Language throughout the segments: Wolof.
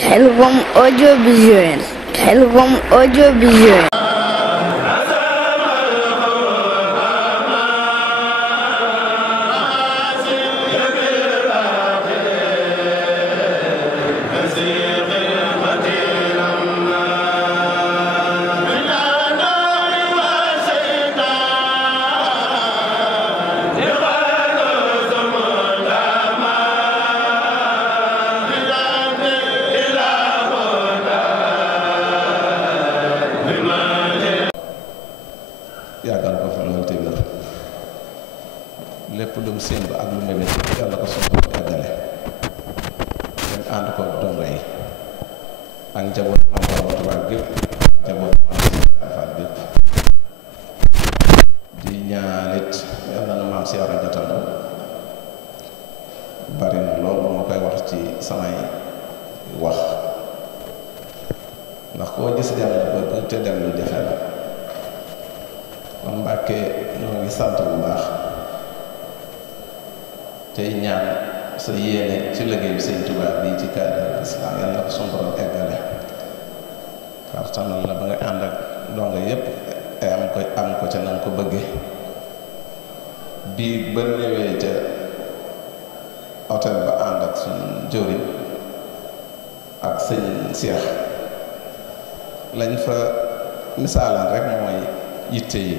Khelcom audiovisuel. Khelcom audiovisuel. yàggal ko fi loolu te wér lépp lu mu sémb ak lu mébét yàlla ko suñu borom eggale dem ànd ko dongo yi ak njabootu Maam Borom Tuubaa gépp ak njabootu Maam Cheikh Fall gépp di ñaanit yàlla na maam Cheikh jotandu bari na loolu moo koy wax ci samay wax ndax koo gis dem na bëgg te dem lu jafe la kon Mbàkke ñoo ngi sant bu baax tey ñaan sa yéene ci liggéeyu Sëñ Tuubaa bii ci cadre islam yal na ko suñu borom eggale kartanal la ba nga ànd ak donga yépp am ko ca na nga ko bëggee bii ba ñëwee ca hôtel ba ànd ak suñ jëwriñ ak sëñ Seex lañ fa misaalan rek mooy yitte yi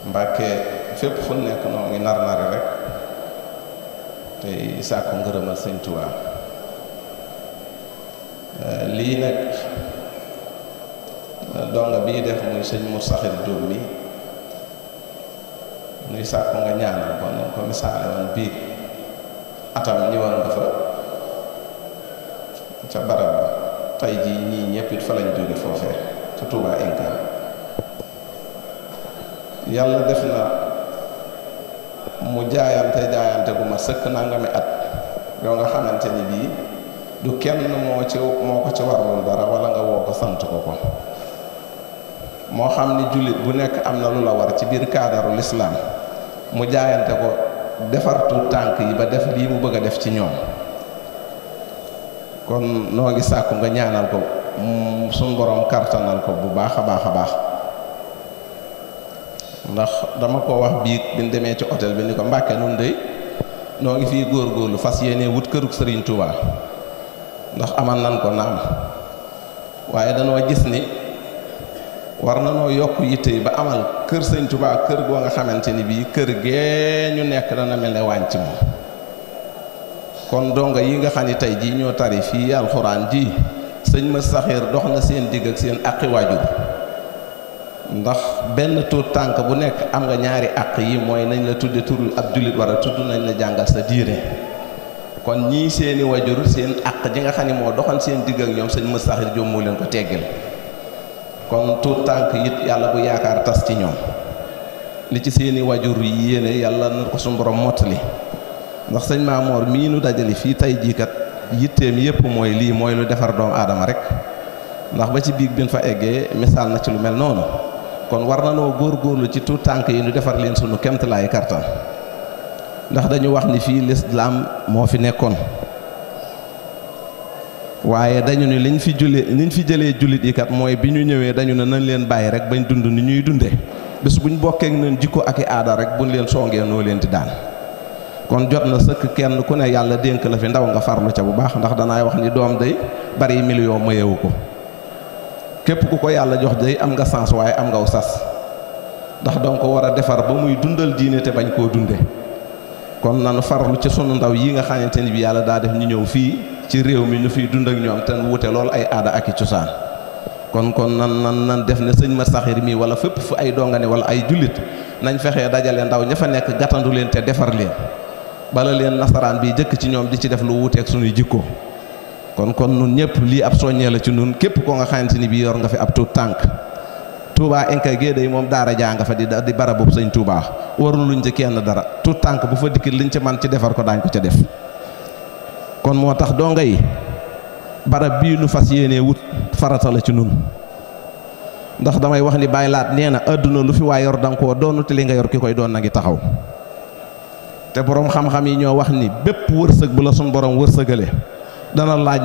Mbàkke fépp fu nekk noo ngi nar-nari rek tey sàkku ngërëmal Sëñ Tuubaa lii nag donga bii def muy sëñ Mursaxil Jóob mi nuy sàkku nga ñaanal ko nañ ko misaale woon bii atam ñëwoon nga fa ca barab ba tey jii ñii ñëpp it fa lañ jóge foofee ca Touba Inca yàlla def na mu jaayante gu ma sëkk nangami at yoo nga xamante ni bii du kenn moo ko ci warloon dara wala nga woo ko sant ko ko moo xam ni jullit bu nekk am na lu la war ci biir kaadaru lislaam mu jaayante ko defartu tànk yi ba def lii mu bëgg a def ci ñoom kon noo ngi sàkku nga ñaanal ko suñ borom kartanal ko bu baax a baax a baax ndax dama ko wax biig bi ñu demee ci hôtel bi ni ko Mbàkke nun dey noo ngi fii góorgóorlu fas yéene wut kërug Sëriñ Tuubaa ndax amal nan ko naam waaye danoo gis ni war na noo yokk yitte yi ba amal kër Sëriñ Tuubaa kër goo nga xamante ni bii kër gee ñu nekk dana mel ne wànc moom kon donga yi nga xam ni tey jii ñoo tari fii alxuraan ji sëñ ma saxiir dox na seen digg ak seen aqi waajur ndax benn tuut tànk bu nekk am nga ñaari aq yi mooy nañ la tudde turul ab jullit war a tudd nañ la jàngal sa diine kon ñii seeni waajur seen aq ji nga xam ni moo doxal seen digg ak ñoom sëñ ma saxiir jom moo leen ko teggil kon tuut tànk it yàlla bu yaakaar tas ci ñoom li ci seeni waajur yi yéene yàlla na ko suñu borom mottali ndax sëñ Maamoor mii nu dajale fii tey jii kat yitteem yépp mooy lii mooy lu defar doomu aadama rek ndax ba ci biig bin fa eggee misaal na ci lu mel noonu kon war na noo góorgóorlu ci tuut tànk yi nu defar leen sunu kemtalaay kartan ndax dañu wax ni fii lislaam moo fi nekkoon waaye dañu ne liñ fi jëlee jullit yi kat mooy bi ñu ñëwee dañu ne nañ leen bàyyi rek bañ dund ni ñuy dunde bés buñ bokkee nañ jikko ak i aada rek buñ leen songee noo leen di daan kon jot na sëkk kenn ku ne yàlla dénk la fi ndaw nga farlu ca bu baax ndax danaay wax ni doom day bari million mayewu ko képp ku ko yàlla jox day am nga sens waaye am ngaw sas ndax donc ko war a defar ba muy dundal diine te bañ koo dunde kon nanu farlu ci sunu ndaw yi nga xamante ni bi yàlla daa def ñu ñëw fii ci réew mi ñu fiy dund ak ñoom te wute lool ay aada ak i cosaan kon nan def ne sëñ ma saxir mi wala fépp fu ay dongane wala ay jullit nañ fexee dajale ndaw ña fa nekk gàttandu leen te defar leen bala leen nasaraan bi jëkk ci ñoom di ci def lu wuuteeg suñuy jikko kon nun ñëpp lii ab soññee la ci nun képp koo nga xamante ni bii yor nga fi ab tuut tànk Touba Inca géedé moom daara jaa nga fa di barabu sëñ Touba warul luñ ci kenn dara tuut tànk bu fa dikkit liñ ci man ci defar ko daañ ko ca def kon moo tax donga yi barab bii nu fas yéenee wut farata la ci nun ndax damay wax ni bàyyi laat nee na àdduna lu fi waay yor danga koo doonu te li nga yor ki koy doon na ngi taxaw te boroom xam-xam yi ñoo wax ni bépp wërsëg bu la suñ borom wërsëgale dana laaj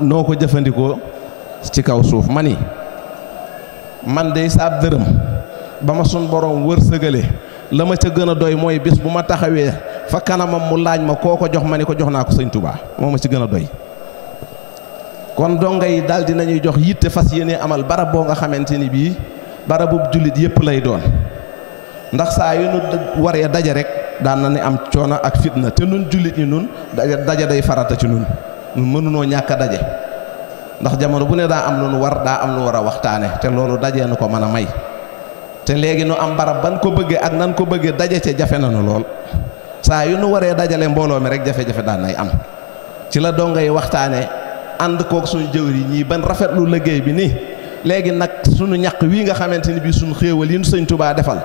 noo ko jëfandikoo ci kaw suuf man day saab dërëm ba ma sun borom wërsëgale la ma ca gën a doy mooy bis bu ma taxawee fa kanamam mu laaj ma koo ko jox ma ni ko jox naa ko sëñ Touba moo ma ci gën a doy. kon donga yi daal dinañuy jox yitte fas yéene amal barab boo nga xamante ni bii barabub jullit yépp lay doon ndax saa yu nu waree daje rek daan na ni am coono ak fitna te nun jullit ñi nun daje day farata ci nun mënunoo ñàkk a daje ndax jamono bu ne daa am lu nu war daa am lu war a waxtaane te loolu dajee nu ko mën a may te léegi nu am barab ban ko bëggee ak nan ko bëggee daje ca jafe nanu lool saa yu nu waree dajale mbooloo mi rek jafe-jafe daan nay am ci la donga yi waxtaane ànd kook suñu jëwri ñii ban rafetlu liggéey bi nii léegi nag suñu ñaq wii nga xamante ni bii suñu xéewal yi nu sëñ Touba defal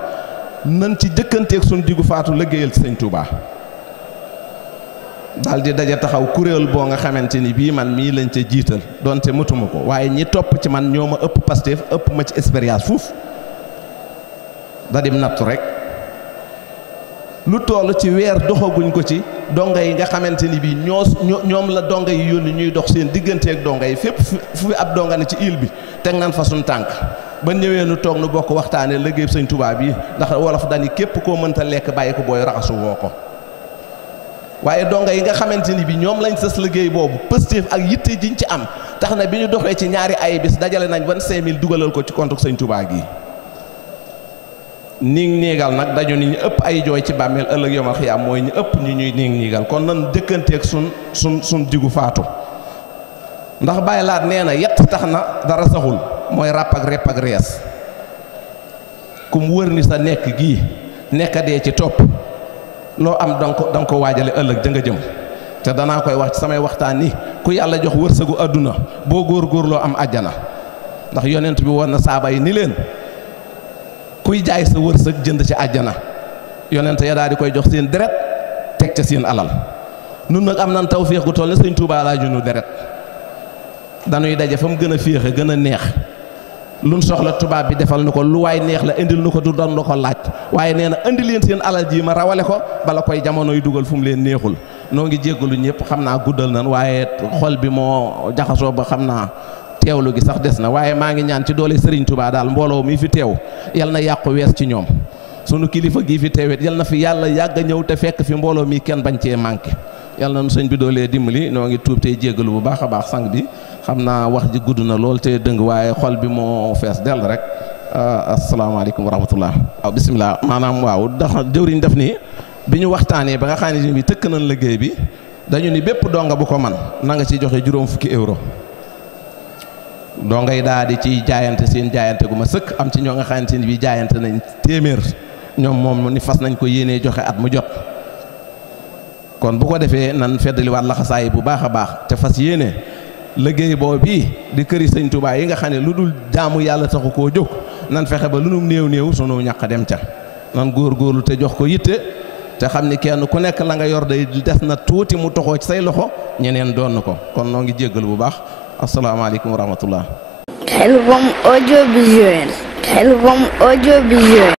nan ci jëkkanteeg suñu diggu faatu liggéeyal ci sëñ Touba daal di daje taxaw kuréel boo nga xamante ni bii man mii lañ ca jiital donte matuma ko waaye ñi topp ci man ñoo ma ëpp Pastef ëpp ma ci expérience fuuf da dim nattu rek lu toll ci weer doxaguñ ko ci donga yi nga xamante ni bii ñoom la donga yi yónni ñuy dox seen digganteeg donga yi fépp fu fi ab donga ne ci île bi teg nañ fa suñ tànk ba ñëwee nu toog nu bokk waxtaanee liggéey sëñ Touba bi ndax wolof dani képp koo mënta lekk bàyyi ko booy raxasu woo ko waaye donga yi nga xamante ni bii ñoom lañ sës liggéey boobu Pastef ak yitte jiñ ci am tax na bi ñu doxee ci ñaari ay bis dajale nañ 25 000 dugalal ko ci compte sëñ Touba gi niigal nag dañu ni ñu ëpp ay jooy ci bàmmeel ëllëg yomal xiyaam mooy ñu ëpp ñu ñuy niigal kon nan jëkkanteeg sun diggu faatu ndax bàyyi laat nee na yett tax na dara saxul mooy ràpp ak repp ak rees ku mu wër ni sa nekk gii nekkadee ci topp loo am danga ko waajale ëllëg da nga jëm te danaa koy wax ci samay waxtaan ni ku yàlla jox wërsëgu àdduna boo góorgóorloo am àjjana ndax yonent bi woon na saaba yi ni leen kuy jaay sa wërsëg jënd ci àjjana yonent ya daal di koy jox seen deret teg ca seen alal nun nag am nan tawféex gu toll ne sëñ Touba laa junu deret dañuy daje fa mu gën a féexe gën a neex luñ soxla tubaab bi defal nu ko lu waay neex la indil nu ko du doon na ko laaj waaye nee na indi leen seen alal ji ma rawale ko bala koy jamonoy dugal fu mu leen neexul noo ngi jéggalu ñëpp xam naa guddal nan waaye xol bi moo jaxasoo ba xam naa teewlu gi sax des na waaye maa ngi ñaan ci doole Serigne Touba daal mbooloo mi fi teew yal na yàqu wees ci ñoom sunu kilifa gii fi teewet yal na fi yàlla yàgg a ñëw te fekk fi mbooloo mi kenn bañ cee manqué yal na nu sëñ bi doolee dimbali noo ngi tuub tey jéggalu bu baax a baax sang bi xam naa wax ji gudd na lool te dëng waaye xol bi moo fees dell rek asalaamaaleykum wa rahmatullah waaw bisimilah maanaam waaw ndax jëwriñ def nii bi ñu waxtaanee ba nga xam ne bi tëkk nañ liggéey bi dañu ni bépp donga bu ko man na nga ci joxe juróom fukki euro donga yi daal di ci jaayante seen jaayante gu ma sëkk am ci ñoo nga xamante ni bi jaayante nañ téeméer ñoom moom ni fas nañ ko yéenee joxe at mu jot kon bu ko defee nan feddaliwaat laxasaay bu baax a baax te fas yéene liggéey boobu bii di këri sëñ Touba yi nga xam ne lu dul jaamu yàlla taxu koo jóg nan fexe ba lu nu néew néew sunu ñàkk dem ca nan góorgóorlu te jox ko yitte te xam ni kenn ku nekk la nga yor day des na tuuti mu toxoo ci say loxo ñeneen doon ko kon noo ngi jéggal bu baax asalaamaaleykum wa rahmatullah. Khelcom audiovisuel. Khelcom audiovisuel.